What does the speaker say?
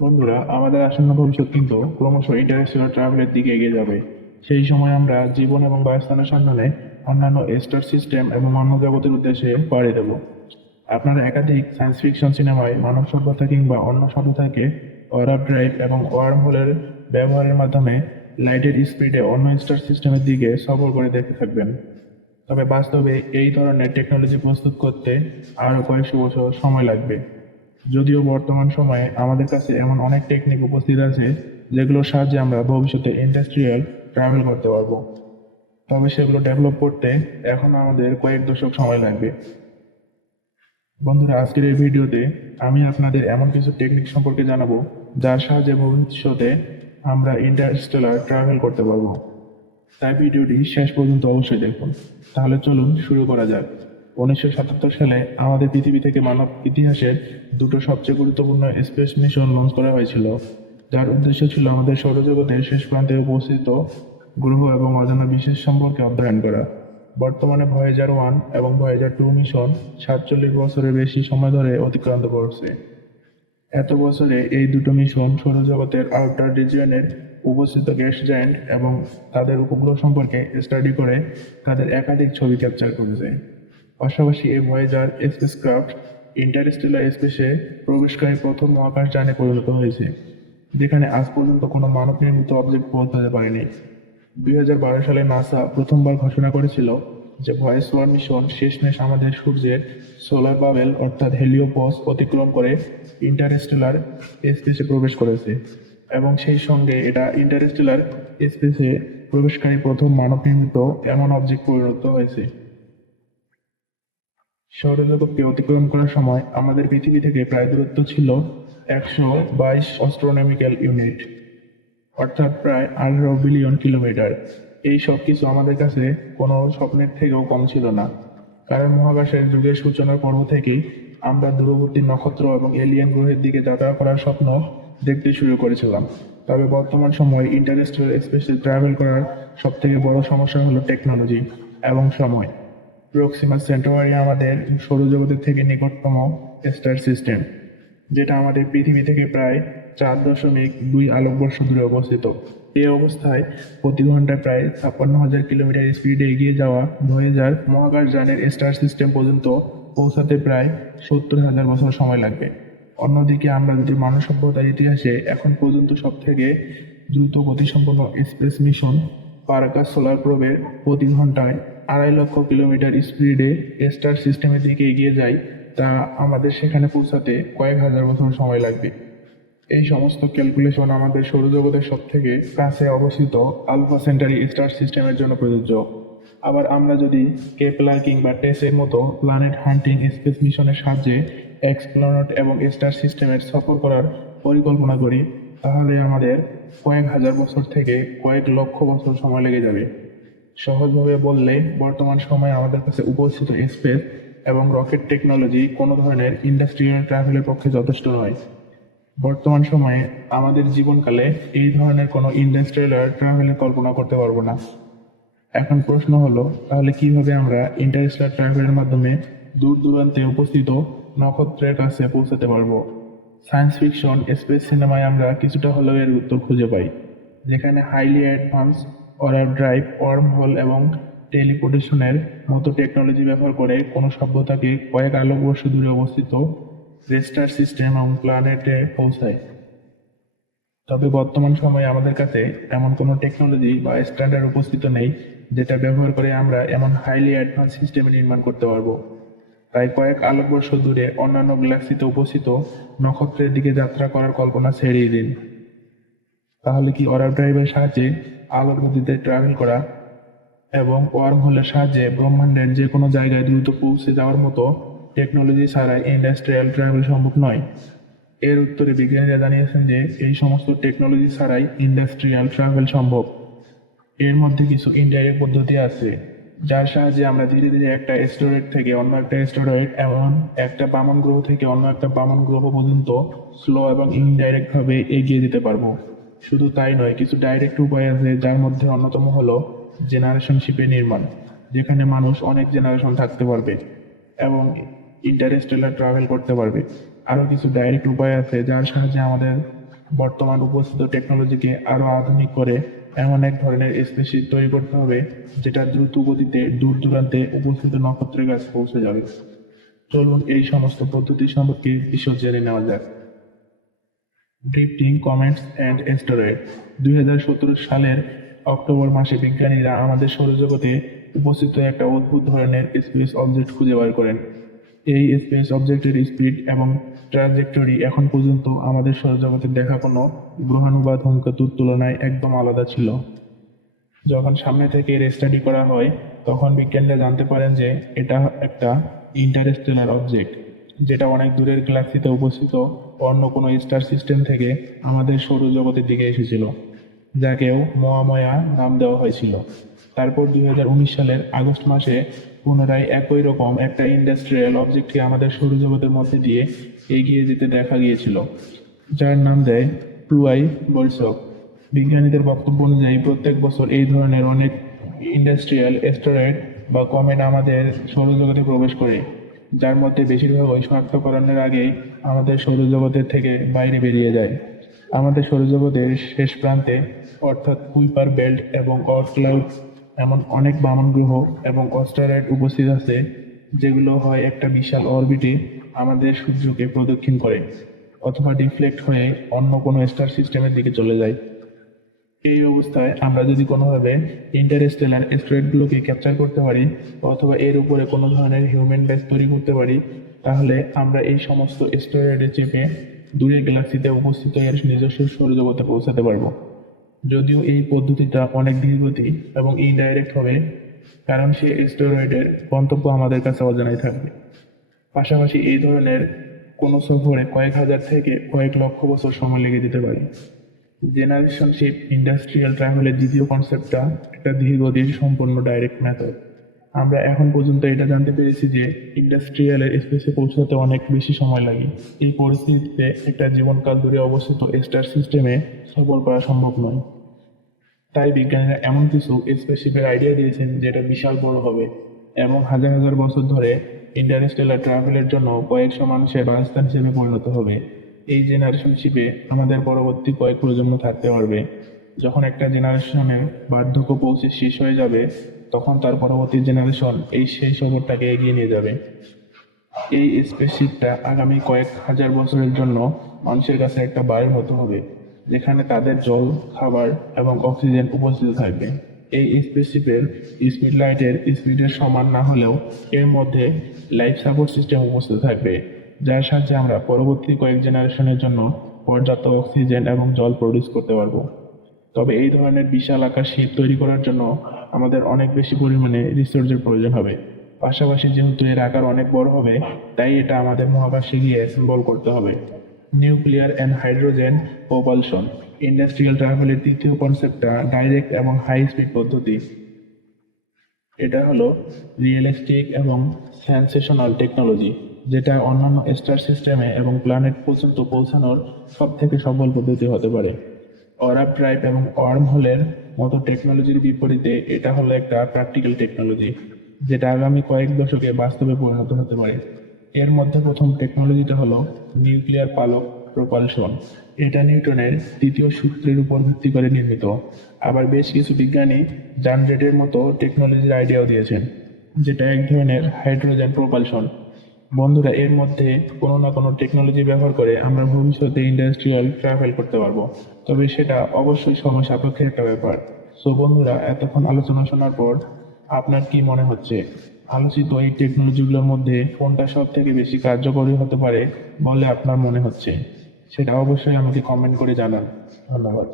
বন্ধুরা, আমাদের আসন্ন ভবিষ্যৎ কিন্তু ক্রমশ ইন্টারন্যাশনাল ট্রাভেলের দিকে এগিয়ে যাবে। সেই সময় আমরা জীবন এবং বায়ুস্থানের সন্ধানে অন্যান্য স্টার সিস্টেম এবং অন্য জগতের উদ্দেশ্যে পাড়ি দেব। আপনারা একাধিক সায়েন্স ফিকশন সিনেমায় মানব সভ্যতা কিংবা অন্য সভ্যতাকে ওয়ারাপ ড্রাইভ এবং ওয়ার্ম হোলের ব্যবহারের মাধ্যমে লাইটের স্পিডে অন্য স্টার সিস্টেমের দিকে সফর করে দেখতে থাকবেন। তবে বাস্তবে এই ধরনের টেকনোলজি প্রস্তুত করতে আরও কয়েকশো বছর সময় লাগবে। যদিও বর্তমান সময়ে আমাদের কাছে এমন অনেক টেকনিক উপস্থিত আছে, যেগুলোর সাহায্যে আমরা ভবিষ্যতে ইন্ডাস্ট্রিয়াল ট্রাভেল করতে পারব। তবে সেগুলো ডেভেলপ করতে এখন আমাদের কয়েক দশক সময় লাগবে। বন্ধুরা, আজকের এই ভিডিওতে আমি আপনাদের এমন কিছু টেকনিক সম্পর্কে জানাব, যার সাহায্যে ভবিষ্যতে আমরা ইন্টারস্টেলার ট্রাভেল করতে পারব। তাই ভিডিওটি শেষ পর্যন্ত অবশ্যই দেখুন। তাহলে চলুন শুরু করা যাক। উনিশশো সাতাত্তর সালে আমাদের পৃথিবী থেকে মানব ইতিহাসের দুটো সবচেয়ে গুরুত্বপূর্ণ স্পেস মিশন লঞ্চ করা হয়েছিল, যার উদ্দেশ্য ছিল আমাদের সৌরজগতের শেষ প্রান্তে উপস্থিত গ্রহ এবং অজানা বিশেষ সম্পর্কে অধ্যয়ন করা। বর্তমানে ভয়েজার ওয়ান এবং ভয়েজার টু মিশন সাতচল্লিশ বছরের বেশি সময় ধরে অতিক্রান্ত করছে। এত বছরে এই দুটো মিশন সৌরজগতের আউটার রিজিয়নের উপস্থিত গ্যাস জায়েন্ট এবং তাদের উপগ্রহ সম্পর্কে স্টাডি করে তাদের একাধিক ছবি ক্যাপচার করেছে। পাশাপাশি এই ভয়েজার স্পেসক্রাফট ইন্টারস্টেলার স্পেসে প্রবেশকারী প্রথম মহাকাশযানে পরিণত হয়েছে, যেখানে আজ পর্যন্ত কোনো মানব নির্মিত অবজেক্ট পৌঁছাতে পারেনি। দুই হাজার বারো সালে নাসা প্রথমবার ঘোষণা করেছিল যে ভয়েস ওয়ান মিশন শেষমেশ আমাদের সূর্যের সোলার বাবেল অর্থাৎ হেলিওপস, অতিক্রম করে ইন্টারস্টেলার স্পেসে প্রবেশ করেছে। এবং সেই সঙ্গে এটা ইন্টারস্টেলার স্পেসে প্রবেশকারী প্রথম মানব নির্মিত এমন অবজেক্ট পরিণত হয়েছে। সৌরজগৎকে অতিক্রম করার সময় আমাদের পৃথিবী থেকে প্রায় দূরত্ব ছিল একশো বাইশ অস্ট্রোনমিক্যাল ইউনিট, অর্থাৎ প্রায় আঠারো বিলিয়ন কিলোমিটার। এই সব কিছু আমাদের কাছে কোনো স্বপ্নের থেকেও কম ছিল না, কারণ মহাকাশের যুগের সূচনার পর্ব থেকেই আমরা দূরবর্তী নক্ষত্র এবং এলিয়েন গ্রহের দিকে যাত্রা করার স্বপ্ন দেখতে শুরু করেছিলাম। তবে বর্তমান সময়ে ইন্টারন্যাশনাল স্পেসে ট্রাভেল করার সবথেকে বড় সমস্যা হলো টেকনোলজি এবং সময়। প্রক্সিমা সেন্টোয়ারি আমাদের সৌরজগতের থেকে নিকটতম স্টার সিস্টেম, যেটা আমাদের পৃথিবী থেকে প্রায় চার দশমিক দুই আলোকবর্ষ দূরে অবস্থিত। এই অবস্থায় প্রতি ঘন্টায় প্রায় ছাপ্পান্ন হাজার কিলোমিটার স্পিডে এগিয়ে যাওয়া ভয়েজার মহাকাশযানের স্টার সিস্টেম পর্যন্ত পৌঁছাতে প্রায় সত্তর হাজার বছর সময় লাগবে। অন্যদিকে আমরা যদি মানব সভ্যতার ইতিহাসে এখন পর্যন্ত সব থেকে দ্রুত গতিসম্পন্ন স্পেস মিশন পারাকাস সোলার প্রোবের প্রতি ঘন্টায় আড়াই লক্ষ কিলোমিটার স্পিডে স্টার সিস্টেমের দিকে এগিয়ে যায় তা আমাদের সেখানে পৌঁছাতে কয়েক হাজার বছর সময় লাগবে। এই সমস্ত ক্যালকুলেশন আমাদের সৌরজগতের সব থেকে কাছে অবস্থিত আলফা সেন্টারি স্টার সিস্টেমের জন্য প্রযোজ্য। আবার আমরা যদি কেপলার কিংবা টেসের মতো প্ল্যানেট হান্টিং স্পেস মিশনের সাহায্যে এক্সপ্লোনট এবং স্টার সিস্টেমের সফর করার পরিকল্পনা করি, তাহলে আমাদের কয়েক হাজার বছর থেকে কয়েক লক্ষ বছর সময় লেগে যাবে। সহজভাবে বললে বর্তমান সময়ে আমাদের কাছে উপস্থিত স্পেস এবং রকেট টেকনোলজি কোনো ধরনের ইন্ডাস্ট্রিয়াল ট্রাভেলের পক্ষে যথেষ্ট নয়। বর্তমান সময়ে আমাদের জীবনকালে এই ধরনের কোনো ইন্ডাস্ট্রিয়াল ট্রাভেলের কল্পনা করতে পারব না। এখন প্রশ্ন হলো, তাহলে কীভাবে আমরা ইন্টারস্টার ট্রাভেলের মাধ্যমে দূর দূরান্তে উপস্থিত নক্ষত্রের কাছে পৌঁছাতে পারব? সায়েন্স ফিকশন, স্পেস সিনেমায় আমরা কিছুটা হলেও এর উত্তর খুঁজে পাই, যেখানে হাইলি অ্যাডভান্স অরার ড্রাইভ, ওয়ার্ম হোল এবং টেলিপোর্টেশনের মতো টেকনোলজি ব্যবহার করে কোনো সভ্যতাকে কয়েক আলোকবর্ষ দূরে অবস্থিত রেস্টার সিস্টেম এবং প্ল্যানেটে পৌঁছায়। তবে বর্তমান সময়ে আমাদের কাছে এমন কোনো টেকনোলজি বা স্ট্যান্ডার্ড উপস্থিত নেই যেটা ব্যবহার করে আমরা এমন হাইলি অ্যাডভান্স সিস্টেম নির্মাণ করতে পারব। তাই কয়েক আলোকবর্ষ দূরে অন্যান্য গ্যালাক্সিতে উপস্থিত নক্ষত্রের দিকে যাত্রা করার কল্পনা ছেড়েই দিন। তাহলে কি অরার ড্রাইভের সাহায্যে আলোর গতিতে ট্রাভেল করা এবং ওয়ার্ম হোলের সাহায্যে ব্রহ্মাণ্ডের যে কোনো জায়গায় দ্রুত পৌঁছে যাওয়ার মতো টেকনোলজি ছাড়াই ইন্ডাস্ট্রিয়াল ট্রাভেল সম্ভব নয়। এর উত্তরে বিজ্ঞানীরা জানিয়েছেন যে এই সমস্ত টেকনোলজি ছাড়াই ইন্ডাস্ট্রিয়াল ট্রাভেল সম্ভব। এর মধ্যে কিছু ইনডাইরেক্ট পদ্ধতি আছে, যার সাহায্যে আমরা ধীরে ধীরে একটা স্টোরেট থেকে অন্য একটা স্টোরেট এমন একটা বামন গ্রহ থেকে অন্য একটা বামন গ্রহ পর্যন্ত স্লো এবং ইনডাইরেক্টভাবে এগিয়ে যেতে পারব। শুধু তাই নয়, কিছু ডাইরেক্ট উপায় আছে যার মধ্যে অন্যতম হলো জেনারেশন শিপের নির্মাণ, যেখানে মানুষ অনেক জেনারেশন থাকতে পারবে এবং ইন্টারস্টেলার ট্রাভেল করতে পারবে। আরও কিছু ডাইরেক্ট উপায় আছে যার সাহায্যে আমাদের বর্তমান উপস্থিত টেকনোলজিকে আরও আধুনিক করে এমন এক ধরনের স্পেসিস তৈরি করতে হবে, যেটা দ্রুত গতিতে দূর দূরান্তে উপস্থিত নক্ষত্রের কাছে পৌঁছে যাবে। চলুন এই সমস্ত পদ্ধতি সম্পর্কে বিশদ জেনে নেওয়া যাক। ড্রিফটিং কমেন্টস অ্যান্ড অ্যাস্টেরয়েড দুই সালের অক্টোবর মাসে বিজ্ঞানীরা আমাদের সৌরজগতে উপস্থিত একটা অদ্ভুত ধরনের স্পেস অবজেক্ট খুঁজে বার করেন। এই স্পেস অবজেক্টের স্পিড এবং ট্রাজেক্টরি এখন পর্যন্ত আমাদের সৌরজগতে দেখা কোনো গ্রহাণু বা ধূমকেতুর তুলনায় একদম আলাদা ছিল। যখন সামনে থেকে এর স্টাডি করা হয়, তখন বিজ্ঞানীরা জানতে পারেন যে এটা একটা ইন্টারস্টেলার অবজেক্ট যেটা অনেক দূরের গ্যালাক্সিতে উপস্থিত। অন্য কোনো স্টার সিস্টেম থেকে আমাদের সৌরজগতের দিকে এসেছিল, যাকেও মোয়াময়া নাম দেওয়া হয়েছিল। তারপর দুই হাজার উনিশ সালের আগস্ট মাসে পুনরায় একই রকম একটা ইন্ডাস্ট্রিয়াল অবজেক্টকে আমাদের সৌরজগতের মধ্যে দিয়ে এগিয়ে যেতে দেখা গিয়েছিল, যার নাম দেয় টুয়াই বৈশক বিজ্ঞানীদের বক্তব্য অনুযায়ী প্রত্যেক বছর এই ধরনের অনেক ইন্ডাস্ট্রিয়াল অ্যাস্টেরয়েড বা কমেট আমাদের সৌরজগতে প্রবেশ করে, যার মধ্যে বেশিরভাগই শনাক্তকরণের আগেই আমাদের সৌরজগতের থেকে বাইরে বেরিয়ে যায়। আমাদের সৌরজগতের শেষ প্রান্তে, অর্থাৎ কুইপার বেল্ট এবং অট ক্লাউড, এমন অনেক বামন গ্রহ এবং অস্টারয়েড উপস্থিত আছে, যেগুলো হয় একটা বিশাল অরবিটে আমাদের সূর্যকে প্রদক্ষিণ করে অথবা ডিফ্লেক্ট হয়ে অন্য কোনো স্টার সিস্টেমের দিকে চলে যায়। এই অবস্থায় আমরা যদি কোনোভাবে ইন্টারস্টেলার অ্যাস্টেরয়েডগুলোকে ক্যাপচার করতে পারি অথবা এর উপরে কোনো ধরনের হিউম্যান বেস তৈরি করতে পারি তাহলে আমরা এই সমস্ত অ্যাস্টেরয়েডে চেপে দূরের গ্যালাক্সিতে উপস্থিত এর নিজস্ব সৌরজগতে পৌঁছাতে পারব। যদিও এই পদ্ধতিটা অনেক ধীরগতি এবং ইনডাইরেক্ট হবে, কারণ সেই অ্যাস্টেরয়েডের গন্তব্য আমাদের কাছে অজানাই থাকবে। পাশাপাশি এই ধরনের কোনো সফরে কয়েক হাজার থেকে কয়েক লক্ষ বছর সময় লেগে যেতে পারে। জেনারেশন শিপ ইন্ডাস্ট্রিয়াল ট্রাভেলের দ্বিতীয় কনসেপ্টটা একটা ধীরগতির সম্পূর্ণ ডাইরেক্ট মেথড আমরা এখন পর্যন্ত এটা জানতে পেরেছি যে ইন্ডাস্ট্রিয়ালের স্পেসে পৌঁছাতে অনেক বেশি সময় লাগে। এই পরিস্থিতিতে একটা জীবনকাল ধরে অবস্থিত স্টার সিস্টেমে সফল করা সম্ভব নয়। তাই বিজ্ঞানীরা এমন কিছু স্পেসশিপের আইডিয়া দিয়েছেন যেটা বিশাল বড় হবে এবং হাজার হাজার বছর ধরে ইন্টারস্টেলার ট্রাভেলের জন্য কয়েকশো মানুষের বাসস্থান হিসেবে পরিণত হবে। এই জেনারেশনশিপে আমাদের পরবর্তী কয়েক প্রজন্ম থাকতে পারবে। যখন একটা জেনারেশনের বার্ধক্য পৌঁছে শেষ হয়ে যাবে তখন তার পরবর্তী জেনারেশন এই সেই সফরটাকে এগিয়ে নিয়ে যাবে। এই স্পেসশিপটা আগামী কয়েক হাজার বছরের জন্য মানুষের কাছে একটা বাড়ির মতো হবে, যেখানে তাদের জল, খাবার এবং অক্সিজেন উপস্থিত থাকবে। এই স্পেসশিপের স্পিড লাইটের স্পিডের সমান না হলেও এর মধ্যে লাইফ সাপোর্ট সিস্টেম উপস্থিত থাকবে, যার সাহায্যে আমরা পরবর্তী কয়েক জেনারেশনের জন্য পর্যাপ্ত অক্সিজেন এবং জল প্রডিউস করতে পারব। তবে এই ধরনের বিশাল আকার শীত তৈরি করার জন্য আমাদের অনেক বেশি পরিমাণে রিসোর্সের প্রয়োজন হবে। পাশাপাশি যেহেতু এর আকার অনেক বড় হবে, তাই এটা আমাদের মহাকাশে গিয়ে অ্যাসেম্বল করতে হবে। Nuclear and hydrogen propulsion industrial ট্রাভেলের তৃতীয় কনসেপ্টটা ডাইরেক্ট এবং হাই স্পিড পদ্ধতি। এটা হলো রিয়েলিস্টিক এবং সেন্সেশনাল টেকনোলজি যেটা অন্যান্য স্টার সিস্টেমে এবং প্ল্যানেট পর্যন্ত পৌঁছানোর সব থেকে সফল পদ্ধতি হতে পারে। অরাব ড্রাইভ এবং ওয়ার্ম হোলের মতো টেকনোলজির বিপরীতে এটা হলো একটা প্র্যাকটিক্যাল টেকনোলজি যেটা আগামী কয়েক দশকে বাস্তবে পরিণত হতে পারে। এর মধ্যে প্রথম টেকনোলজিটা হলো নিউক্লিয়ার পালক প্রপালশন এটা নিউটনের তৃতীয় সূত্রের উপর ভিত্তি করে নির্মিত। আবার বেশ কিছু বিজ্ঞানী জানজেটের মতো টেকনোলজির আইডিয়াও দিয়েছেন, যেটা এক ধরনের হাইড্রোজেন প্রপালশন বন্ধুরা, এর মধ্যে কোনো না কোনো টেকনোলজি ব্যবহার করে আমরা ভবিষ্যতে ইন্ডাস্ট্রিয়াল ট্রাভেল করতে পারব। তবে সেটা অবশ্যই সময় সাপেক্ষের একটা ব্যাপার। সো বন্ধুরা, এতক্ষণ আলোচনা শোনার পর আপনার কি মনে হচ্ছে? আলোচিত এই টেকনোলজিগুলোর মধ্যে কোনটা সব থেকে বেশি কার্যকরী হতে পারে বলে আপনার মনে হচ্ছে? সেটা অবশ্যই আমাকে কমেন্ট করে জানান। ধন্যবাদ।